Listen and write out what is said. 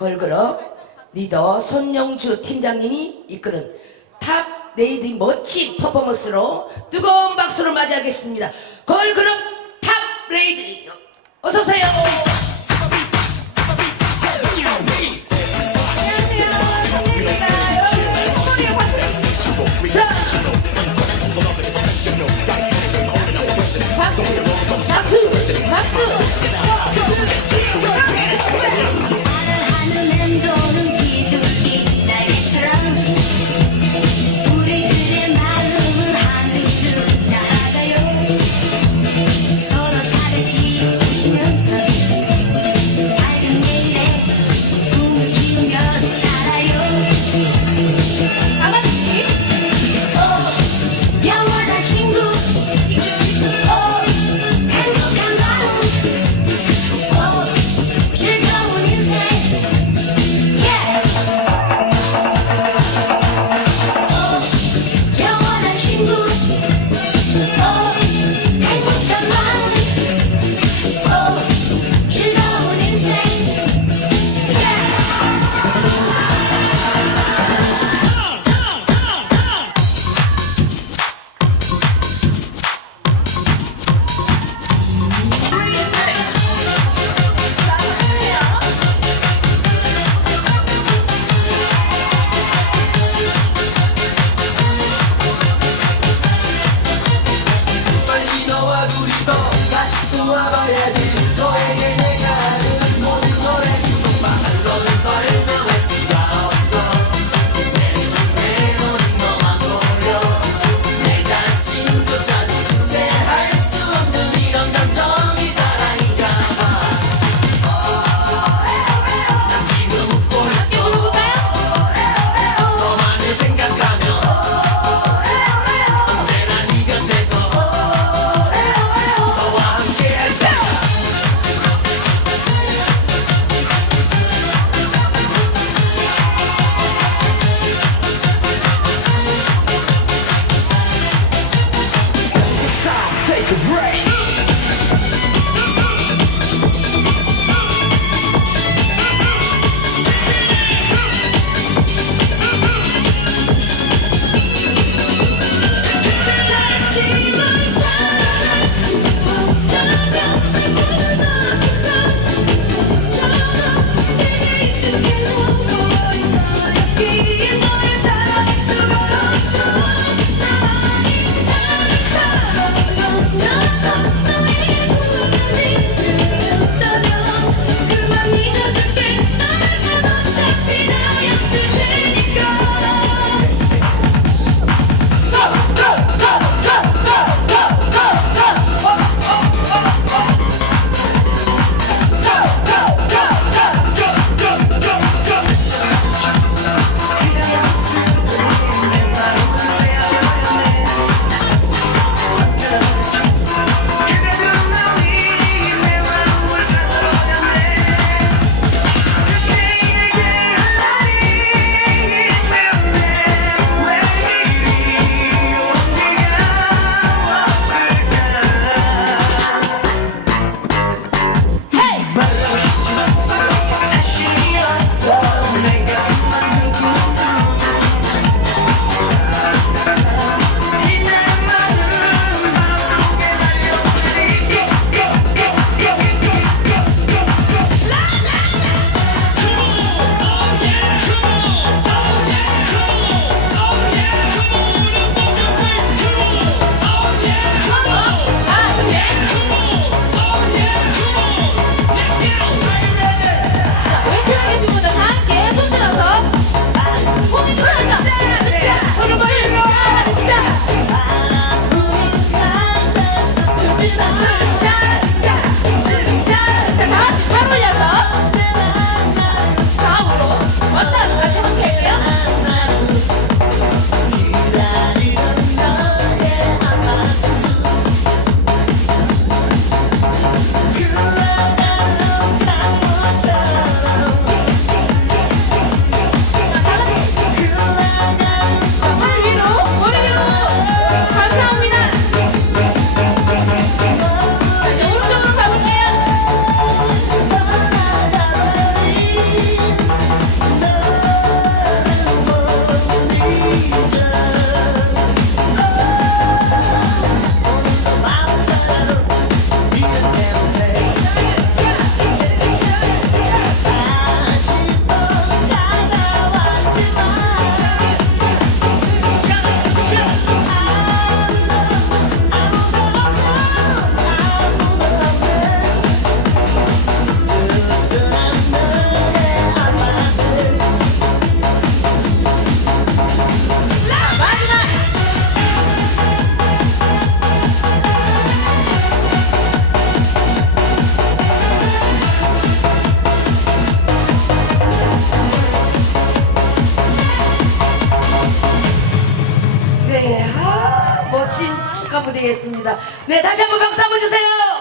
걸그룹 리더 손영주 팀장님이 이끄는 탑 레이디 멋진 퍼포먼스로 뜨거운 박수로 맞이하겠습니다. 걸그룹 탑 레이디 어서 오세요. 자, 박수, 박수, 박수. 좋아버려줘 축하부드리겠습니다. 네, 다시 한번 박수 한번 주세요.